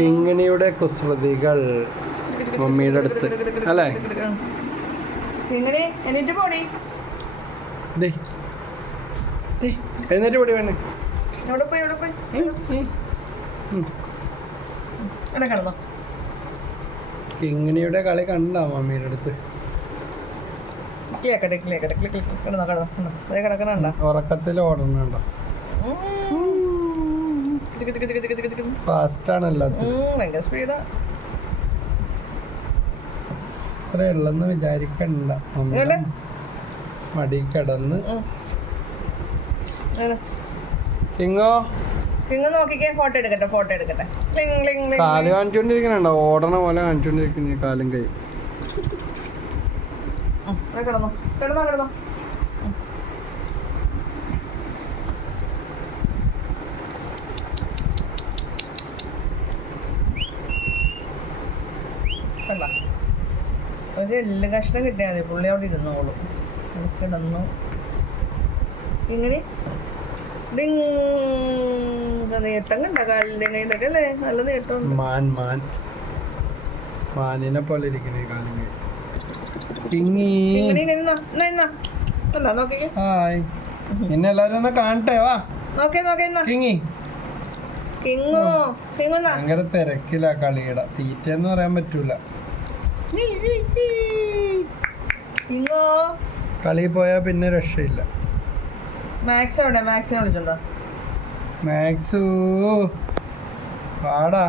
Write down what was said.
കിങ്ങിണിയുടെ കുസൃതികൾ മമ്മിയുടെ അടുത്ത് അല്ലേ? കിങ്ങിണി എന്നിട്ട് പോടി. എഴുന്നേറ്റ് പൊടി വേണേ. എവിടെ പോയി എവിടെ കിടന്നോ? കിങ്ങിണിയുടെ കളി കണ്ടോ മമ്മിയുടെ അടുത്ത്? ഉറക്കത്തിൽ ഓടണുണ്ടോ? ഫാസ്റ്റ് ആണ് ഭയങ്കര സ്പീഡാ. ഇത്ര ഉള്ളെന്ന് വിചാരിക്കണ്ട. മടി കിടന്ന് കിങ്ങോ നോക്കിക്കേ. ഫോട്ടോ എടുക്കട്ടെ. കാല് കാണിച്ചോണ്ടിരിക്കണോ? ഓടണ പോലെ കാണിച്ചോണ്ടിരിക്കുന്ന കാലും കൈ. കിടന്നോ. ഒരു എല്ല് കഷ്ണം കിട്ടിയാൽ മതി, പുള്ളി അവിടെ ഇരുന്നോളും. കിടന്നു ഇങ്ങനെ നേട്ടം കണ്ട കാലിൻ്റെ കയ്യിലൊക്കെ അല്ലേ? നല്ല നേട്ടം. മാനിനെ പോലെ ഇരിക്കണേ കാലും കൈ. ഹായ്, ഇന്നെ എല്ലാരും ഒന്ന് കാണട്ടെ. വാ ഭയങ്കര തിരക്കിലാ കളിയുടെ. തീറ്റന്ന് പറയാൻ പറ്റൂല. കളി പോയാ പിന്നെ രക്ഷയില്ല. മാക്സിനെ വിളിച്ചോണ്ടോ? മാക്സു പാടാ.